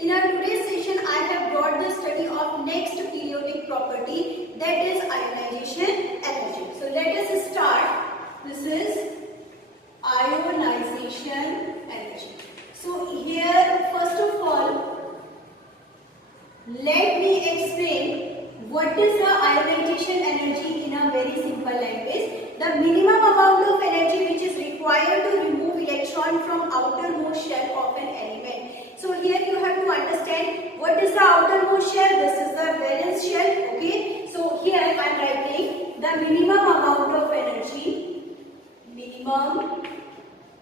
In our today's session, I have brought the study of next periodic property, that is ionization energy. So let us start. This is ionization energy. So here, first of all, let me explain what is the ionization energy in a very simple language. The minimum amount of energy which is required to remove electron from outermost shell of an element. So here you have to understand what is the outermost shell. This is the valence shell. Okay. So here I am writing the minimum amount of energy. Minimum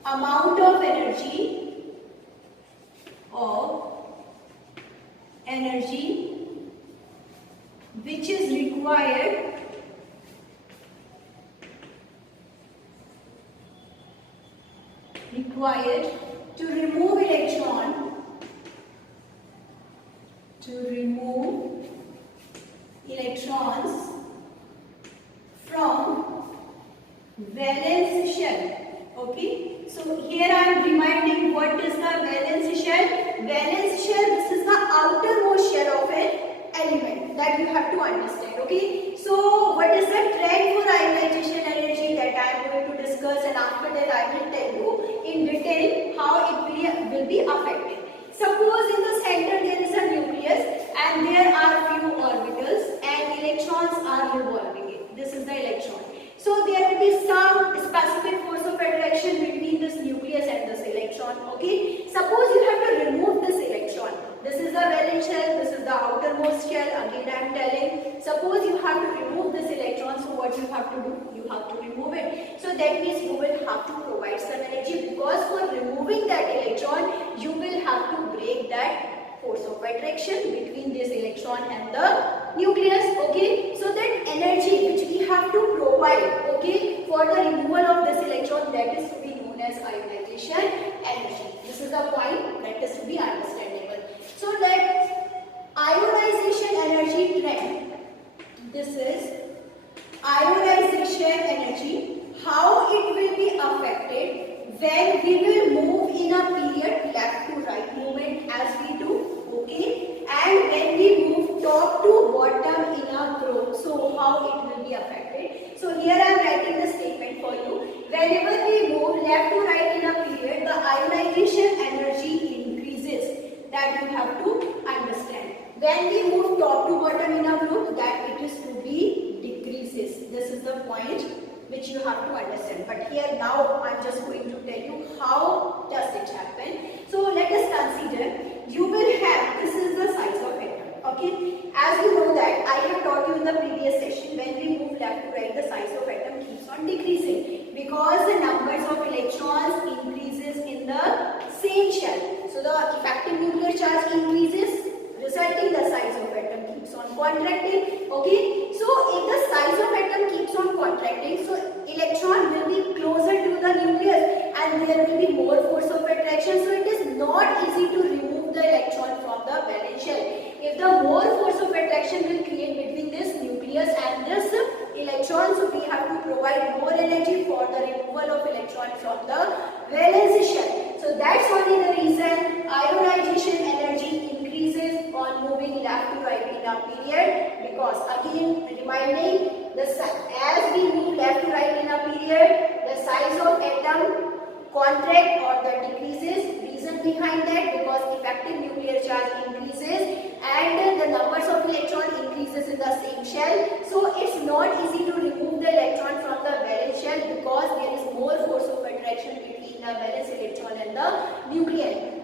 amount of energy which is required to remove electrons from valence shell. Okay, so here I am reminding what is the valence shell. Valence shell, this is the outermost shell of an element, that you have to understand. Okay, so what is the trend for ionization energy, that I am going to discuss, and after that I will tell you in detail how it will be affected. Suppose in the center there is a nucleus and there are few orbitals and electrons are revolving it. This is the electron. So there will be some specific force of attraction between this nucleus and this electron. Okay. Suppose you have to remove this electron. This is the valence shell. This is the outermost shell. Again I am telling. Suppose you have to remove this electron. So what you have to do? You have to remove it. So that means you will have to provide some energy, because for removing that electron, you will have to break that force of attraction between this electron and the nucleus. Okay, so that energy which we have to provide, okay, for the removal of this electron, that is to be known as ionization energy. This is the point that is to be understandable. So that ionization energy trend, this is ionization energy, how it will be affected when we will move in a period left to right movement as we do, okay, and when we move top to bottom in a group, so how it will be affected. So here I am writing the statement for you. Whenever we move left to right in a period, the ionization energy increases. That you have to understand. When we move top to bottom in a group, that it is to be decreases. This is the point which you have to understand. But here now I am just going to tell you how does it happen. So let us consider, you will have, this is the size of atom. Okay, as you know that I have taught you in the previous session, when we move left to right, the size of atom keeps on decreasing because the numbers of electrons increases in the same shell. So the effective nuclear charge increases, resulting the size of atom keeps on contracting. Okay, so if the size of atom keeps on contracting, so electron will be closer to the nucleus and there will be more force of attraction. So it is not easy to remove the electron from the valence shell. If the more force of attraction will create between this nucleus and this electron, so we have to provide more energy for the removal of electron from the valence shell. So that's only the reason ionization energy increases on moving left to right in a period, because again reminding, as we move left to right in a period, the size of atom contract or the decreases. Reason behind that, because effective nuclear charge increases and the numbers of electron increases in the same shell. So it's not easy to remove the electron from the valence shell because there is more force of attraction between the valence electron and the nucleus.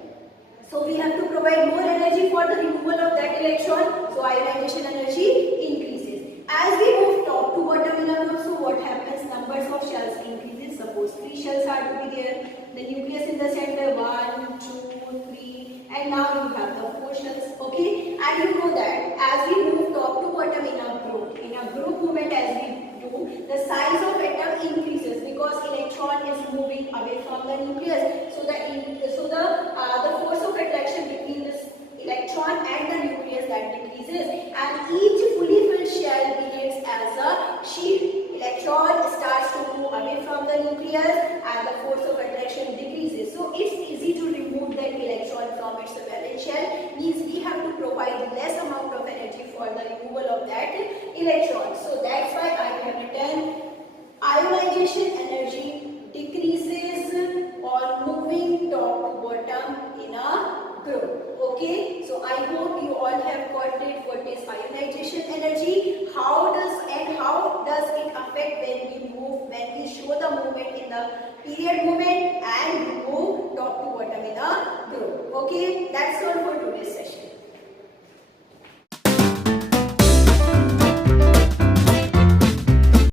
So we have to provide more energy for the removal of that electron. So ionization energy increases. As we move top to bottom in a group, so what happens? Numbers of shells increases. Suppose 3 shells are to be there. The nucleus in the center, 1, 2, 3, and now you have the 4 shells. Okay, and you know that as we move top to bottom in a group movement, as we do, the size of atom increases because electron is moving away from the nucleus. So the force of attraction between this electron and the nucleus, that decreases, and each fully filled shell behaves as a shield. Electron starts to move away from the nucleus and the force of attraction decreases. So it's easy to remove that electron from its valence shell. period movement and remove top to bottom in a group. Okay, that's all for today's session.